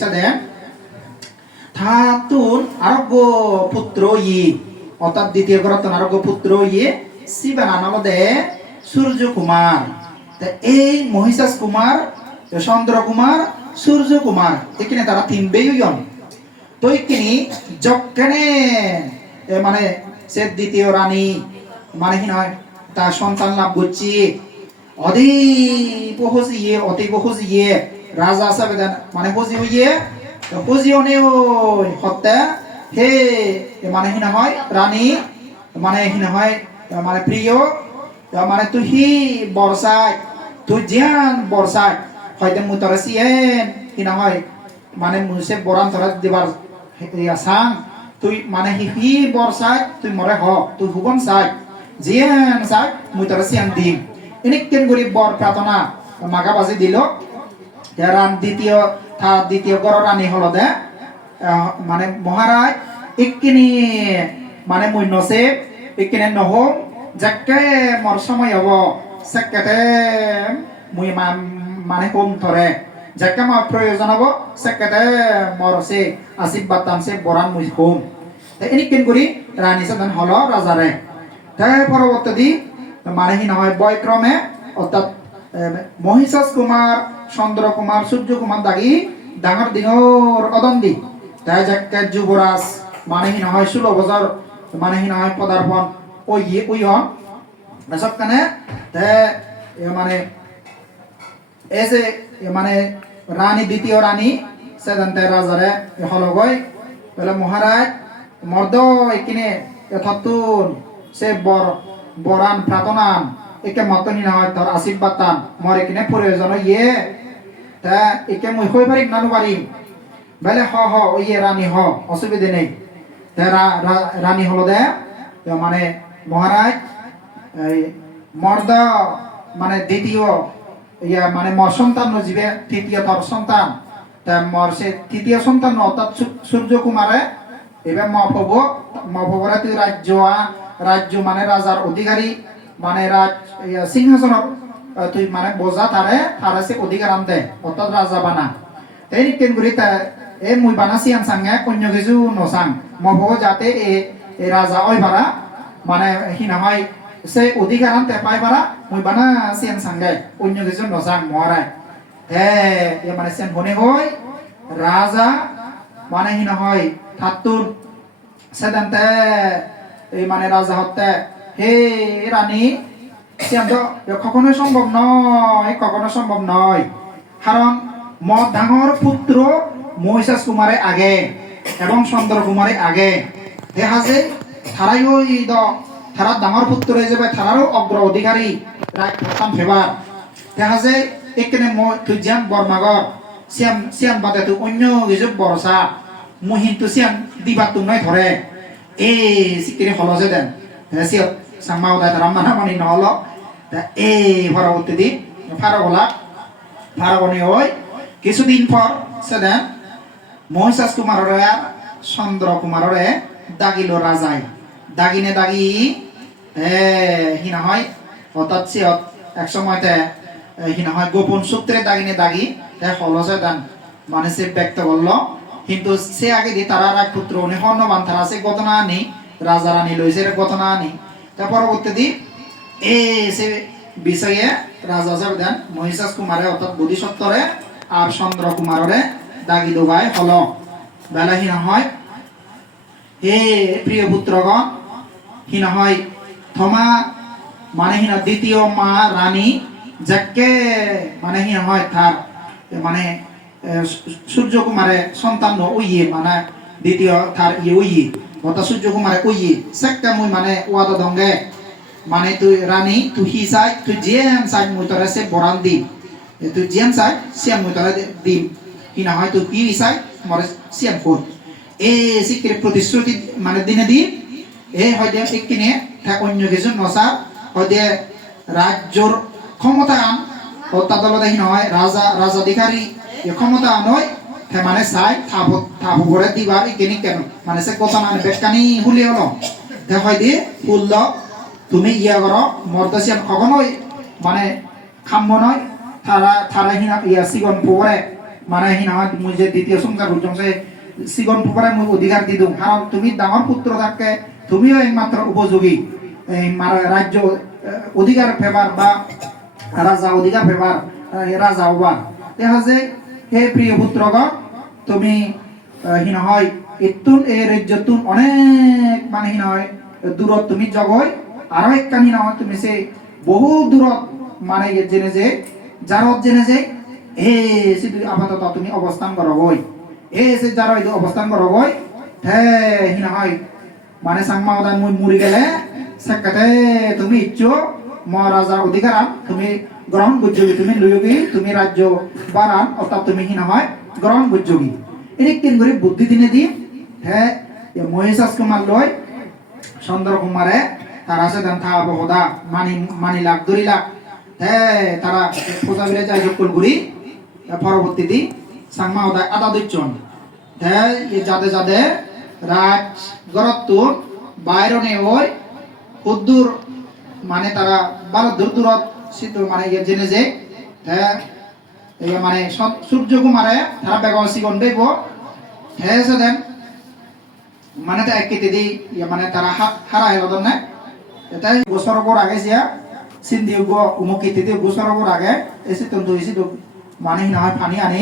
সাদেন থাতুন আরোগ্য পুত্র ই অর্থাৎ দ্বিতীয় গরতন আরোগ্য পুত্র ইয়ে শিবানা নমদে সূর্য কুমার এই মহিষাস কুমার চন্দ্র কুমার সূর্য কুমার এখানে তারা তিন বেয়ন তো এখানে যখনে মানে সে দ্বিতীয় রানী মানে কি নয় তার সন্তান লাভ করছি অধিক হজিয়ে অধিক হজিয়ে রাজা সাবেদান মানে হজি হইয়ে হজি অনেও হত্যা হে মানে কি হয় রানী মানে কি হয় মানে প্রিয় মানে তুই হি বর্ষায় তুই জিয়ান বর্ষায় হয়তো মুই তোরা সিয়েন কি না হয় মানে মুসে বরান তোরা দিবার সাং তুই মানে হি বর্ষায় তুই মরে হ তুই হুবন চাই জিয়ান চাই মুই তোরা সিয়ান দিম এনে কেন করি বর প্রার্থনা মাগা বাজি দিল রান দ্বিতীয় গড় রানী হলো দে মানে মহারাজ একিনি মানে মুই নসে একিনে নহম যাকে মর সময় হব সেকেতে মুই মানে কম ধরে যাকে আমার প্রয়োজন হব সেকেতে মর সে আশীর্বাদ তাম সে বরান মুই কম এনে কেন করি রানী সাধন হলো রাজারে তাই পরবর্তী দি মানে হি নহয় বয়ক্রমে অর্থাৎ মহিষাস কুমার চন্দ্র কুমার সূর্য কুমার দাগি ডাঙর দিনর অদন্দি তাই যাকে যুবরাজ মানে হি নহয় 16 বছর মানে হি নহয় পদার্পণ ওই হন এসব কানে মানে এসে মানে রানী দ্বিতীয় রানী সেদান্তে রাজারে হলগই বলে মহারাজ মর্দ এখানে যথাতুন সে বরান প্রার্থনান একে মতনি না হয় তোর আশীর্বাদ তান মর এখানে প্রয়োজন ইয়ে তা একে মুই হই পারি নানু পারি বলে হ ওই রানী হ অসুবিধা নেই রানী হলো দে মানে মহারাজ মর্দ মানে দ্বিতীয় ইয়া মানে মর সন্তান নজিবে তৃতীয় তোর সন্তান তা মর সে তৃতীয় সন্তান অর্থাৎ সূর্য কুমারে এবার মফবরে তুই রাজ্য মানে রাজার অধিকারী মানে সিংহাসনের তুই মানে বোঝা তারে সে অধিকার আনতে অর্থাৎ রাজা বানা তাই কেন করি এ মুই বানা সিয়ান সাঙ্গে অন্য কিছু নসাং মফব যাতে এ রাজা ওই বারা মানে হি না হয় সে অধিকার আনতে পাই বারা মুই বানা সিয়ান সাঙ্গে অন্য কিছু নসাং মহারাজ এ মানে সিয়ান বনে হই রাজা মানে হি না হয় থাতুন সেদান্তে এই মানে রাজা হত্যা হে রানী সিয়ান্ত কখনো সম্ভব নয় কারণ মদ ডাঙর পুত্র মহিষাস কুমারে আগে এবং চন্দ্র কুমারে আগে দেখা যে তারাই ওই তারা ডাঙর পুত্র হয়ে যাবে তারারও অগ্র অধিকারী রাজ্য ফেবার দেখা যায় এখানে তুই জিয়ান বর্মাগর সিয়ান বাদে তুই অন্য কিছু বরসা মহিন্তু সিয়ান দিবার তুই ধরে এই সিকিরি হল যে দেন সিয়ত সাংমাও দায় তারা মানামানি নহল এই পরবর্তী দিন ফারাগনি ওই কিছুদিন পর সেদেন মহিষাস কুমারের চন্দ্র কুমারের দাগিল রাজাই দাগিনে দাগি হিনা হয় অর্থাৎ সিয়ত এক সময়তে হিনা হয় গোপন সূত্রে দাগিনে দাগি হল যে দেন মানে সে ব্যক্ত করল কিন্তু সে আগে দিয়ে তারা রাজপুত্র উনি হন্যবান তারা সে ঘটনা আনি রাজা রানী লইছে ঘটনা আনি তা পরবর্তী দিন সে বিষয়ে রাজা দেন মহিষাস কুমারে অর্থাৎ বোধিসত্ত্বরে আর চন্দ্র কুমারে দাগি দুবাই হল বেলা হিনা হয় হে প্রিয় পুত্রগণ হিনা হয় থমা মানে হিনা দ্বিতীয় মা রানী যাকে মানে হিনা হয় তার মানে সূর্য কুমারে সন্তান ওইয়ে মানে দ্বিতীয় তার ওইয়ে অর্থাৎ সূর্য কুমারে ওইয়ে সেক্কা মুই মানে ওয়াদা দঙ্গে মানে তুই রানী তুই হি চাই তুই জিয়ান চাই মুই তোরা সে বরান দিম তুই জিয়ান চাই সিয়ান মুই তোরা দিম কি না হয় তুই কি চাই মরে সিয়ান ফোন সিকির প্রতিশ্রুতি মানে দিনে দিম হয়তো কিনে অন্য কিছু নচা হয়তো রাজ্যর ক্ষমতা আন অর্থাৎ দেখি নহয় রাজাধিকারী ক্ষমতা নয় মানে চাই থাপ ঘরে দিবার কেনি কেন মানে সে কথা মানে বেকানি হুলি হলো হয় দিয়ে ফুল তুমি ইয়া করো মর্দসিয়ান কখনোই মানে খাম্য নয় তারা হিনা ইয়া সিগন পরে মানে হি নহয় মই যে দ্বিতীয় সংসার বুঝছে সিগন ফুপারে মই অধিকার দি দিম কারণ তুমি ডাঙর পুত্র থাকে তুমিও একমাত্র উপযোগী এই রাজ্য অধিকার ফেবার বা রাজা অধিকার ফেবার রাজা হবার দেখা যায় হে প্রিয় পুত্রগণ তুমি হি নহয় এতুন এই রাজ্যতুন অনেক মানে হি নহয় দূরত তুমি জগই আরো একখান হি নহয় তুমি সে বহু দূরত মানে জেনে যে যারত জেনে যে হে সিধু আপাতত তুমি অবস্থান করো গই এ সে যারা অবস্থান করো গই হে হি নহয় মানে সাংমা ওদান মুই মুড়ি গেলে সেকাতে তুমি ইচ্ছো মহারাজার অধিকার তুমি গ্রহণ করছোগি তুমি লইয়োগি তুমি রাজ্য বাড়ান অর্থাৎ তুমি হি নহয় গ্রহণ করছোগি এদিক কেন করে বুদ্ধি দিনে দি হ্যাঁ মহেশাস কুমার লয় চন্দ্র কুমারে তারা সেদান থা বহদা মানি লাখ 2 লাখ হ্যাঁ তারা পূজা বিলে যায় যোগকুল ঘুরি পরবর্তী দি সাংমা ওদা আদা দিচ্ছন হ্যাঁ যাদে যাদে রাজ গরত্তুর বাইরনে ওই উদ্দুর মানে তারা বারো দূর দূরত সিদ্ধ মানে জেনে যে হ্যাঁ মানে সূর্য কুমারে তারা বেগম সিগন বেগ হ্যাঁ সেদেন মানে তা এক কেটে দি মানে তারা হারা হেল না তাই বছর পর আগে যা সিন্ধি উমুক কেটে দিয়ে বছর পর আগে এসে তন্তু এসে মানে না পানি আনি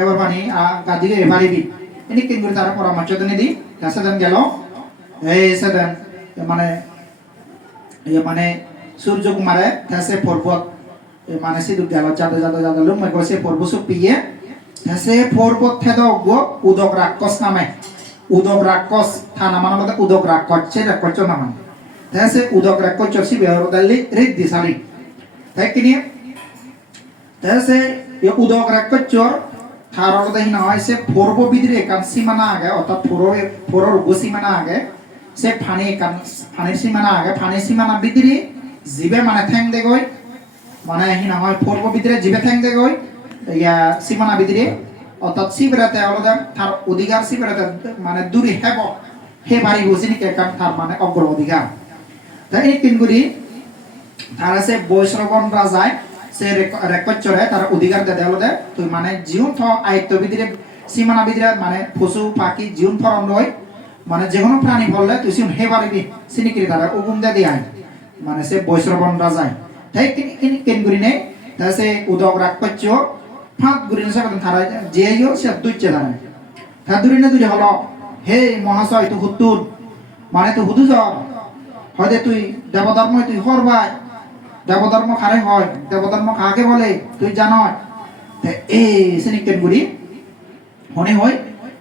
এবার পানি গাদিকে এবারে দি এনে কেন করে তারা পরামর্শ দেনে দি সেদেন গেল এই সেদেন মানে মানে সূর্য কুমারে সে পর্বত মানে সিধু গেল যাতে যাতে যাতে লোক সে পর্বত সব পিয়ে সে পর্বত থেদ উদক রাক্ষস নামে উদক রাক্ষস থানা মানে উদক রাক্ষস সে রাক্ষস নামান সে উদক রাক্ষস সি বেহরদালি রিদ্ধি সালি তাই কিনি সে উদক রাক্ষসর থার দেহি না হয় সে পর্ব বিদ্রে কান সীমানা আগে অর্থাৎ ফোরর সীমানা আগে সে ফানির সীমানা আগে ফানির সীমানা বিদ্রি জিবে মানে ঠেং দে গই মানে হি না হয় পূর্ব বিদ্রে জিবে ঠেং দে গই ইয়া সীমানা বিদ্রি অর্থাৎ শিবরাতে আলাদা তার অধিকার শিবরাতে মানে দূরে হেব হে বাড়ি বসিনি কে কান তার মানে অগ্র অধিকার তাই এই কিনগুরি তার সে বৈশ্রবণ রাজায় সে রেকচরে তার অধিকার দে আলাদা তুই মানে জীবন থ আয়ত্ত বিদ্রে সীমানা বিদ্রে মানে পশু পাখি জীবন ফরন রয় মানে যে কোনো প্রাণী বললে তুই সিন হে পারবি সিনিকিরি তারা উগুম দে দিয়ে মানে সে বৈশ্রবণ রাজায় তাই কেন গুরি নেই তা সে উদক রাক্ষস ফাঁক গুরি নেই তারা যেও সে দুইছে তারা তা দূরে না দূরে হলো হে মহাশয় তুই হুতুন মানে তুই হুদু য হয়তো তুই দেবধর্ম তুই হরবাই দেবধর্ম খারে হয় দেবধর্ম কাকে বলে তুই জানো এই সিনিক কেন গুরি মনে হয়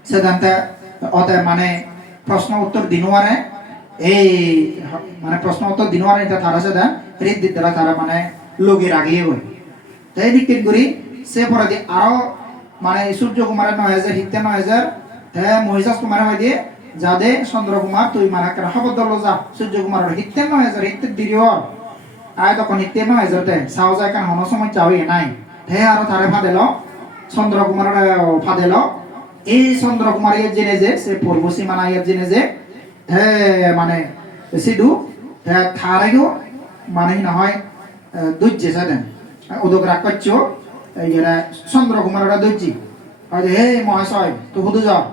সে জানতে অতে মানে প্রশ্ন উত্তর দিনওয়ারে এই মানে প্রশ্ন উত্তর দিনওয়ারে এটা তারা সেটা রিদ দিতরা তারা মানে লোকে রাগিয়ে গই তাই দিকেন করি সে পরে দি আরো মানে সূর্য কুমারের 9000 হিতে 9000 হ্যাঁ মহিষাস কুমারের হয় দিয়ে যাদে চন্দ্র কুমার তুই মানে কেন খবর দল যা সূর্য কুমারের হিতে 9000 হিতে দিরিওর আয় তখন হিতে 9000 তে সাও যায় কারণ হন সময় চাওই নাই হ্যাঁ আরো তারে ফাদেল চন্দ্র কুমারের ফাদেল এই চন্দ্র কুমার ইয়ে জেনে যে সে পূর্ব সীমানা ইয়ে জেনে যে মানে সিধু থারেও মানে না হয় দুইছে সেদিন উদক রাক্ষস এরা চন্দ্র কুমার ওরা দুইছি হয়তো হে মহাশয় তো হুদু যাও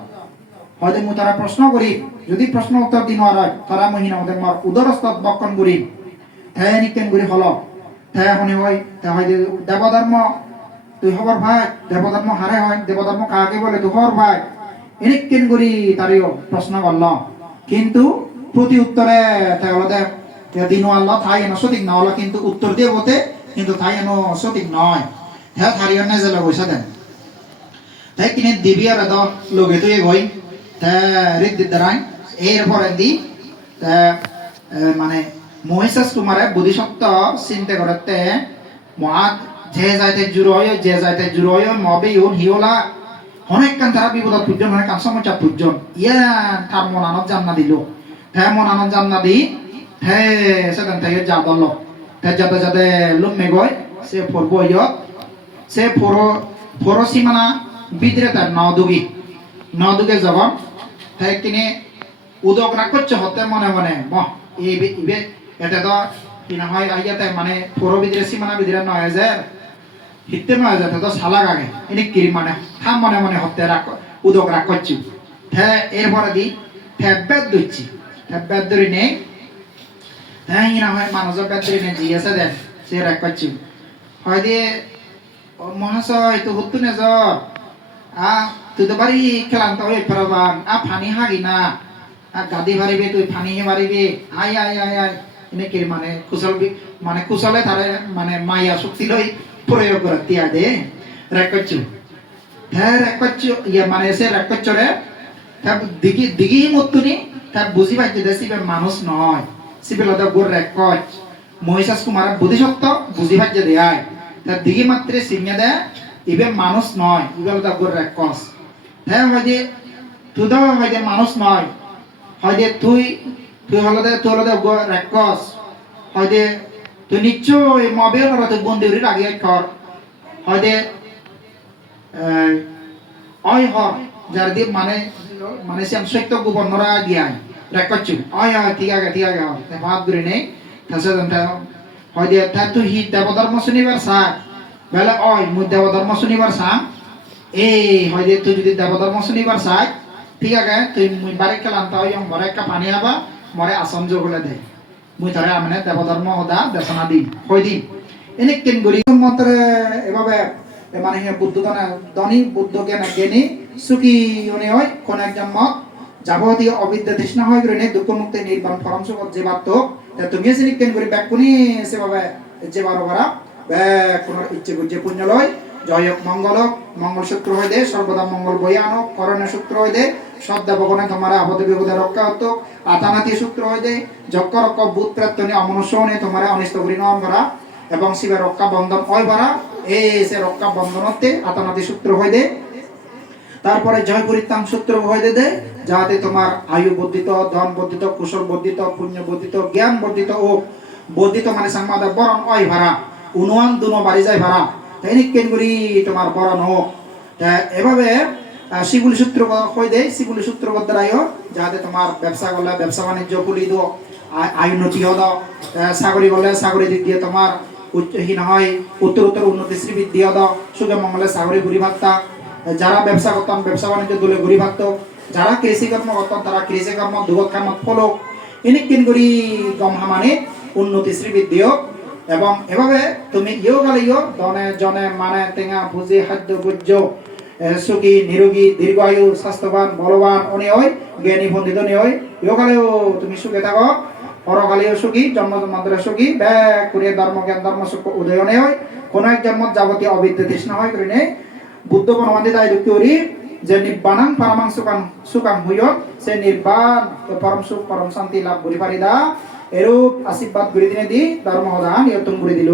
হয়তো মু তারা প্রশ্ন করি যদি প্রশ্ন উত্তর দিন হয় তারা মহিনা আমাদের মার উদরস্থ বক্ষণ করি হ্যাঁ নিকেন করি হল হ্যাঁ শুনি হয় তা হয় দেবধর্ম তুই হবর ভাই দেবধর্ম হারে হয় দেবধর্ম কাকে বলে তুই হর ভাই এনিক কেন করি তারিও প্রশ্ন করল কিন্তু প্রতি উত্তরে তাহলে দিন আল্লাহ থাই এনো সঠিক না হলো কিন্তু উত্তর দিয়ে বলতে কিন্তু থাই এনো সঠিক নয় হ্যাঁ থারিও না যে লগইসা দেন তাই কিনে দিবি আর দ লগে তুই গই তা রিদ দিদারাই এরপরে দি মানে মহিষাস কুমারে বুদ্ধিসত্ত্ব চিন্তা করতে মহা যে যাইতে জুরয় মবে ইউন হিওলা অনেক কান তারা বিপদত পূজন অনেক কান সমস্যা পূজন ইয়া তার মনানত জান্না দিল হ্যাঁ মনানত জান্না দি হ্যাঁ সেখান থেকে যা দল যাতে যাতে লুমে গয় সে পড়ব ইয়ত সে ফোর সীমানা বিদ্রে তার নদুগে জগন হ্যাঁ কিনে উদক রাক্ষস হতে মনে মনে মহ ইবে এটা তো কিনা হয় আইয়াতে মানে ফোর বিদ্রে সীমানা বিদ্রে 9000 হিতে মা যাতে তো সালাগ আগে ইনি কিরি মানে থাম মনে মনে হতে রাখ উদক রাখ করছি হ্যাঁ এরপরে দি বেদ দিচ্ছি বেদ ধরে নেই হ্যাঁ ইনা হয় মানুষের বেদ ধরে নেই জিজ্ঞাসা দেন সে রাখ করছি হয় দিয়ে মহাশয় তো হতো না তুই তো বাড়ি খেলান্ত হয়ে পারবান ফানি হাগি না গাদি মারিবে তুই ফানি মারিবে আয় আয় আয় আয় এনে কি মানে কুশলে তারে মানে মাইয়া শক্তি লই প্রয়োগ করে তিয়া দে রেকচু হ্যাঁ রেকচু ইয়া মানে সে রেকচু রে তাব দিগি দিগি মতুনি তাব বুঝি পাইছে দে সিবে মানুষ নয় সিবে লদা গোর রেকচ মহিষাস কুমার বুদ্ধিসত্ত্ব বুঝি পাইছে দে আয় তা দিগি মাত্রে সিংহে দে ইবে মানুষ নয় ইবে লদা গোর রেকচ হ্যাঁ হয়তো তুই তো হয়তো মানুষ নয় হয়তো তুই হলদে গোর রেকচ হয়তো তুই নিশ্চয় মবে তুই বন্দিউরি আগে কর হয়তো অয় হর যার দিয়ে মানে সে সত্য গোবর্ণরা গিয়াই রেকচু অয় হয় ঠিক আছে হয় ভাব ধরে নেই তাছে হয়তো তা তুই হি দেবধর্ম শুনিবার সার বেলা অয় মুই দেবধর্ম শুনিবার সাম এই হয়তো তুই যদি দেবধর্ম শুনিবার চাই ঠিক আছে তুই মুই বারে খেলাম তাই মরে একটা পানি হবা মরে আসন যোগ হলে দে মুই ধরে আমি দেবধর্ম হদা দেশনা দিম হই দিম এনে কেন গরি মন্ত্রে এভাবে মানে বুদ্ধ ধনী বুদ্ধ জ্ঞানী সুখী উনি হয় কোন একজন মত যাবতীয় অবিদ্যা তৃষ্ণা হয় করে দুঃখ মুক্তি নির্বাণ পরম সুখ যে বাত তুমি এসে কেন করি ব্যাকুনি সেভাবে যে বারো বারা ব্যাক কোন ইচ্ছে বুঝে পুণ্য লয় জয়ক মঙ্গল সূত্র হয়ে দে সর্বদা মঙ্গল বই আনো করণের সূত্র হয়ে দে শ্রদ্ধা ভগবানে তোমার আপদে বিপদে রক্ষা হতো আতানাতি সূত্র হয়ে দে যজ্ঞ রক্ষ বুধ প্রার্থনে অমনুষ্য নে তোমার অনিষ্ট করি নম ভরা এবং শিবের রক্ষা বন্ধন হয় ভরা এই সে রক্ষা বন্ধনতে আতানাতি সূত্র হয়ে দে তারপরে জয় পরিত্রাণ সূত্র হয়ে দে যাতে তোমার আয়ু বর্ধিত ধন বর্ধিত কুশল বর্ধিত পুণ্য বর্ধিত জ্ঞান বর্ধিত ও বর্ধিত মানে সংবাদ বরণ হয় ভরা উনুয়ান দুনো বাড়ি যায় ভরা তাই কেন করি তোমার বরণ হোক এভাবে শিগুলি সূত্র হয়ে দেয় শিগুলি সূত্র দ্বারাইও যাতে তোমার ব্যবসা করলে ব্যবসা বাণিজ্য খুলি দো আয় উন্নতি হদ সাগরি করলে সাগরি দিক দিয়ে তোমার উচ্চহীন হয় উত্তর উন্নতি শ্রীবৃদ্ধি হদ সুখে মঙ্গলে সাগরি ঘুরি ভাবতা যারা ব্যবসা করতাম ব্যবসা বাণিজ্য দলে ঘুরি ভাবত যারা কৃষি কর্ম করতাম তারা কৃষি কর্ম দুগত কাম ফলো এনে কেন করি গম হামানে উন্নতি শ্রীবৃদ্ধি হোক এবং এভাবে তুমি ইয়োগালিও দনে জনে মানে টেঙা বুঝি খাদ্য বুঝ্য সুখী নিরোগী দীর্ঘায়ু স্বাস্থ্যবান বলবান উনি হয় জ্ঞানী পণ্ডিত উনি হয় ইয়োগালেও তুমি সুখে থাকো পরকালেও সুখী জন্ম জন্মান্তরে সুখী ব্যাক করিয়ে ধর্ম জ্ঞান ধর্ম সুখ উদয়নে হয় কোন এক জন্মত যাবতীয় অবিদ্যা তৃষ্ণা হয় করে বুদ্ধ বনবান্দি তাই করি যে নিব্বানাং পরমাং সুখাং হইয়ত সে নির্বাণ পরম সুখ পরম শান্তি লাভ করি পারি দা এরূপ আশীর্বাদ করে দিনে দি ধর্ম হদান ইয়তম করে দিল।